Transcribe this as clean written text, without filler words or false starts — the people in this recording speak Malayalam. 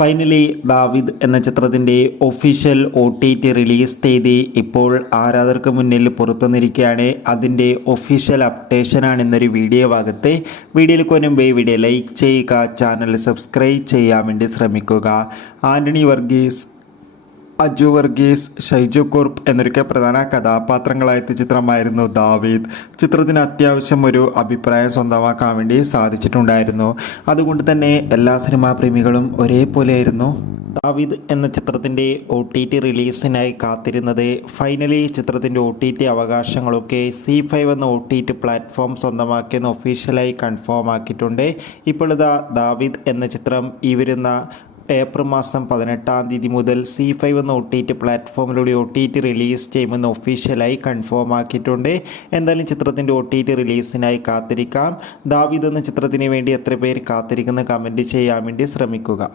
ഫൈനലി ദാവിദ് എന്ന ചിത്രത്തിൻ്റെ ഒഫീഷ്യൽ OTT റിലീസ് തീയതി ഇപ്പോൾ ആരാധകർക്ക് മുന്നിൽ പുറത്തുവന്നിരിക്കുകയാണ്. അതിൻ്റെ ഒഫീഷ്യൽ അപ്ഡേഷനാണ് ഇന്നൊരു വീഡിയോ ഭാഗത്ത്. വീഡിയോയിൽ കൊനുമ്പേ വീഡിയോ ലൈക്ക് ചെയ്യുക, ചാനൽ സബ്സ്ക്രൈബ് ചെയ്യാൻ വേണ്ടി ശ്രമിക്കുക. ആൻ്റണി വർഗീസ്, അജു വർഗീസ്, ഷൈജു കുറുപ്പ് എന്നൊക്കെ പ്രധാന കഥാപാത്രങ്ങളായ ചിത്രമായിരുന്നു ദാവീദ്. ചിത്രത്തിന് അത്യാവശ്യം ഒരു അഭിപ്രായം സ്വന്തമാക്കാൻ വേണ്ടി സാധിച്ചിട്ടുണ്ടായിരുന്നു. അതുകൊണ്ട് തന്നെ എല്ലാ സിനിമാ പ്രേമികളും ഒരേപോലെയായിരുന്നു ദാവീദ് എന്ന ചിത്രത്തിൻ്റെ OTT റിലീസിനായി കാത്തിരുന്നത്. ഫൈനലി ചിത്രത്തിൻ്റെ OTT അവകാശങ്ങളൊക്കെ C5 എന്ന OTT പ്ലാറ്റ്ഫോം സ്വന്തമാക്കിയെന്ന് ഒഫീഷ്യലായി കൺഫേം ആക്കിയിട്ടുണ്ട്. ഇപ്പോഴിതാ ദാവീദ് എന്ന ചിത്രം ഈ വരുന്ന ഏപ്രിൽ മാസം 18-ാം തീയതി മുതൽ C5 എന്ന OTT പ്ലാറ്റ്ഫോമിലൂടെ OTT റിലീസ് ചെയ്യുമെന്ന് ഒഫീഷ്യലായി കൺഫേം ആക്കിയിട്ടുണ്ട്. എന്തായാലും ചിത്രത്തിൻ്റെ OTT റിലീസിനായി കാത്തിരിക്കാം. ദാവീദ് എന്ന ചിത്രത്തിന് വേണ്ടി എത്ര പേര് കാത്തിരിക്കുന്ന കമൻറ്റ് ചെയ്യാൻ വേണ്ടി ശ്രമിക്കുക.